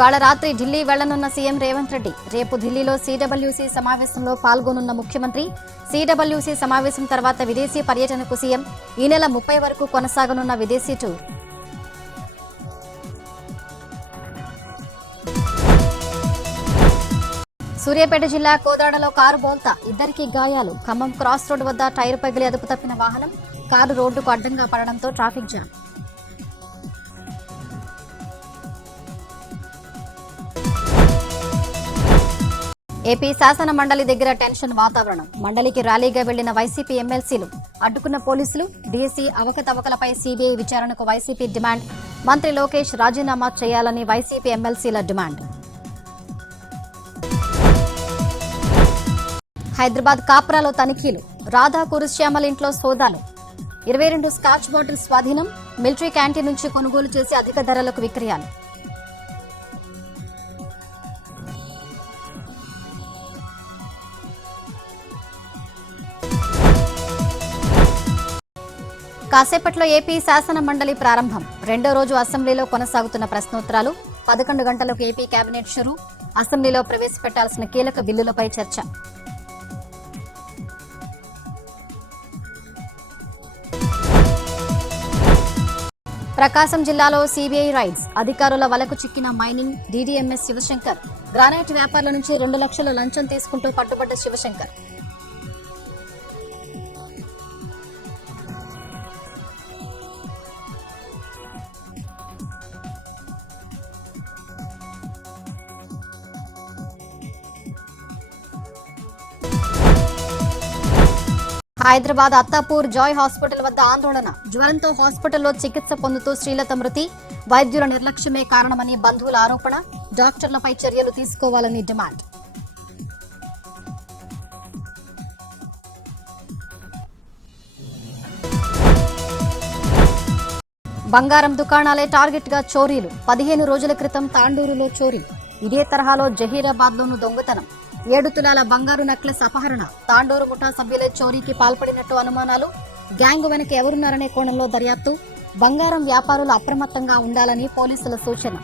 ఇవాళ రాత్రి ఢిల్లీ వెళ్లనున్న సీఎం రేవంత్ రెడ్డి. రేపు ఢిల్లీలో సీడబ్ల్యూసీ సమావేశంలో పాల్గొనున్న ముఖ్యమంత్రి. సీడబ్ల్యూసీ సమావేశం తర్వాత విదేశీ పర్యటనకు సీఎం. ఈ నెల 30 వరకు కొనసాగనున్న విదేశీ టూర్. సూర్యాపేట జిల్లా కోదాడలో కారు బోల్తా, ఇద్దరికి గాయాలు. ఖమ్మం క్రాస్ రోడ్డు వద్ద టైరు పగిలి అదుపు తప్పిన వాహనం. కారు రోడ్డుకు అడ్డంగా పడడంతో ట్రాఫిక్ జామ్. ఏపీ శాసన మండలి దగ్గర టెన్షన్ వాతావరణం. మండలికి ర్యాలీగా వెళ్లిన వైసీపీ ఎమ్మెల్సీలు అడ్డుకున్న పోలీసులు. డీఎస్సీ అవకతవకలపై సీబీఐ విచారణకు వైసీపీ డిమాండ్. మంత్రి లోకేష్ రాజీనామా చేయాలని వైసీపీ ఎమ్మెల్సీల డిమాండ్. హైదరాబాద్ కాప్రాలో తనిఖీలు. రాధా కురుశ్యామల ఇంట్లో సోదాలు. 22 స్కాచ్ బాటిల్ స్వాధీనం. మిలిటరీ క్యాంటీన్ నుంచి కొనుగోలు చేసి అధిక ధరలకు విక్రయాలు. కాసేపట్లో ఏపీ శాసన మండలి ప్రారంభం. రెండో రోజు అసెంబ్లీలో కొనసాగుతున్న ప్రశ్నోత్తరాలు. 11 గంటలకు ఏపీ కేబినెట్ షురూ. అసెంబ్లీలో ప్రవేశపెట్టాల్సిన కీలక బిల్లులపై చర్చ. ప్రకాశం జిల్లాలో సీబీఐ రైడ్స్. అధికారుల వలకు చిక్కిన మైనింగ్ డీడీఎంఎస్ శివశంకర్. గ్రానైట్ వ్యాపారుల నుంచి 2 లక్షల లంచం తీసుకుంటూ పట్టుబడ్డ శివశంకర్. హైదరాబాద్ అత్తాపూర్ జాయ్ హాస్పిటల్ వద్ద ఆందోళన. జ్వరంతో హాస్పిటల్లో చికిత్స పొందుతూ శ్రీలత మృతి. వైద్యుల నిర్లక్ష్యమే కారణమని బంధువుల ఆరోపణ. డాక్టర్లపై చర్యలు తీసుకోవాలని డిమాండ్. బంగారం దుకాణాలే టార్గెట్ గా చోరీలు. 15 రోజుల క్రితం తాండూరులో చోరీ. ఇదే తరహాలో జహీరాబాద్లోనూ దొంగతనం. 7 తులాల బంగారు నెక్లెస్ అపహరణ. తాండూరు ముఠా సభ్యులే చోరీకి పాల్పడినట్టు అనుమానాలు. గ్యాంగ్ వెనక ఎవరున్నారనే కోణంలో దర్యాప్తు. బంగారం వ్యాపారులు అప్రమత్తంగా ఉండాలని పోలీసుల సూచన.